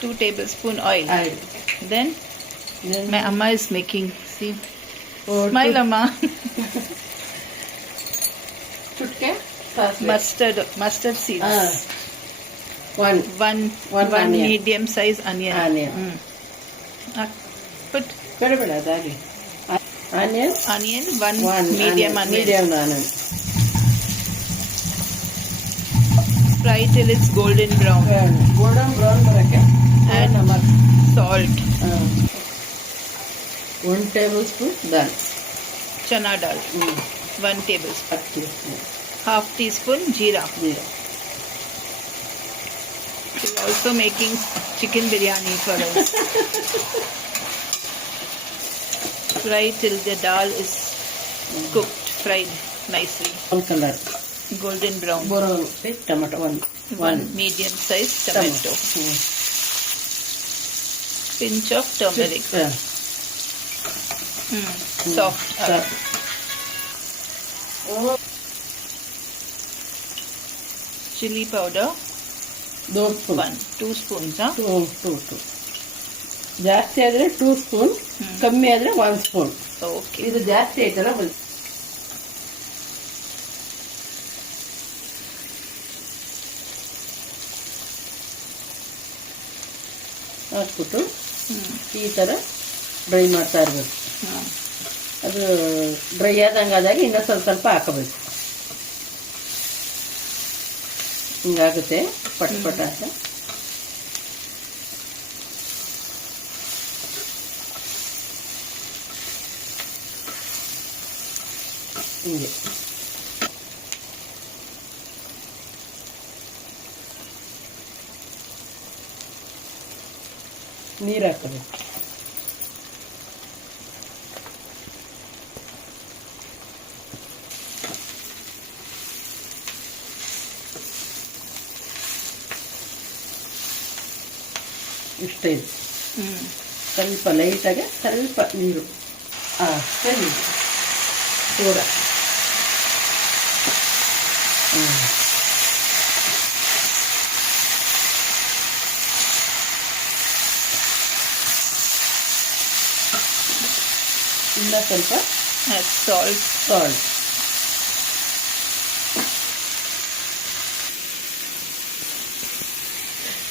2 tablespoon oil. Oil. Then Then my amma is making. See, oh, smile, amma. Chutke ಸಾಸಿವೆ. Mustard seeds. One One onion. medium size onion. Put ಬೇಡ ಅದಾಗಿ onion. one medium onion. Medium onion. Fry till it's golden brown. Golden brown ಬರಕ್ಕೆ And ನಮಕ್ salt. 1 tablespoon ದಾಲ್. Chana dal. 1 tablespoon. ಅಕ್ಕಿ. Half teaspoon jeera. Jeera. She's also making chicken biryani for us. Fry till the dal is cooked, fried nicely. Colour. Golden brown. Tomato One medium size tomato. Pinch of turmeric. Soft. Chili powder. 2 spoons. Two ಜಾಸ್ತಿ ಆದರೆ 2 spoon, ಕಮ್ಮಿ ಆದರೆ 1 spoon. Okay. ಇದು ಜಾಸ್ತಿ ಐತಲ್ಲ ಹಾಕ್ಬಿಟ್ಟು ಈ ಥರ ಡ್ರೈ ಮಾಡ್ತಾ ಇರಬೇಕು. ಅದು ಡ್ರೈ ಆದಾಗ ಇನ್ನೂ ಸ್ವಲ್ಪ ಹಾಕಬೇಕು. ಹಿಂಗಾಗುತ್ತೆ ಪಟ್ ಅಂತ. ಹಿಂಗೆ ನೀರು ಹಾಕಬೇಕು. ಇಷ್ಟೇ ಇದೆ. ಸ್ವಲ್ಪ ಲೈಟಾಗಿ ಸ್ವಲ್ಪ ನೀರು ಅಷ್ಟೇ ನೀರು ಸೋಡಾ. ಇನ್ನ ಸ್ವಲ್ಪ salt.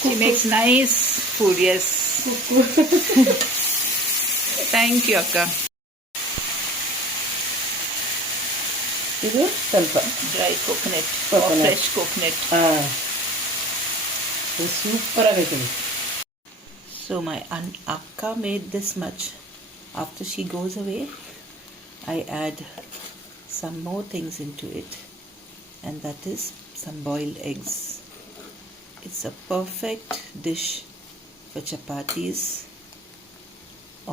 She makes nice food, yes. Thank you, Akka. ಇದು ಸ್ವಲ್ಪ Dry coconut. Or fresh coconut. Super ಆಗೈತೆ. So my aunt Akka made this much. After she goes away, I add some more things into it, and that is some boiled eggs. It's a perfect dish for chapatis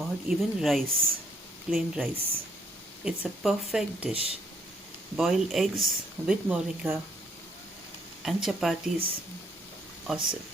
or even rice, plain rice. It's a perfect dish. Boiled eggs with moringa and chapatis, awesome.